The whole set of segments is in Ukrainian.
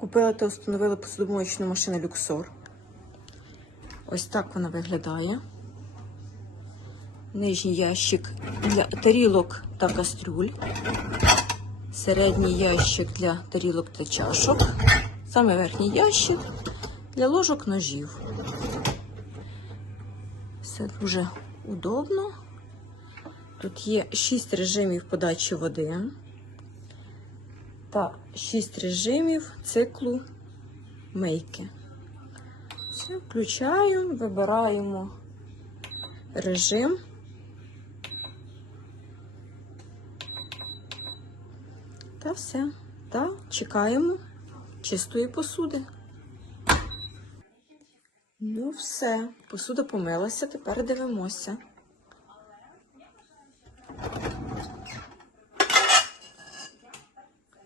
Купила та встановила посудомоєчну машину Люксор. Ось так вона виглядає. Нижній ящик для тарілок та кастрюль. Середній ящик для тарілок та чашок. Саме верхній ящик для ложок ножів. Все дуже удобно. Тут є 6 режимів подачі води та 6 режимів циклу мийки. Все, включаємо, вибираємо режим. Та все. Та чекаємо чистої посуди. Ну, все, посуда помилася, тепер дивимося.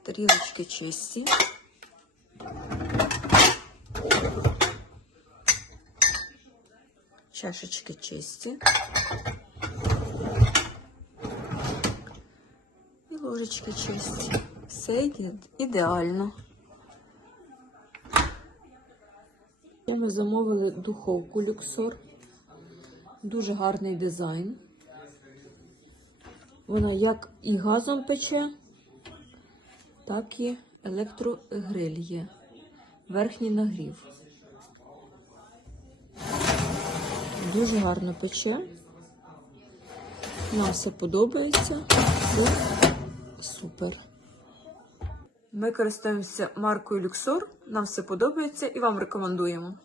Тарілочки чисті. Чашечки чисті. І ложечки чисті. Все ідеально. Ми замовили духовку люксор. Дуже гарний дизайн. Вона як і газом пече, так і електрогриль є. Верхній нагрів. Дуже гарно пече. Нам все подобається. Все супер. Ми користуємося маркою Люксор. Нам все подобається і вам рекомендуємо.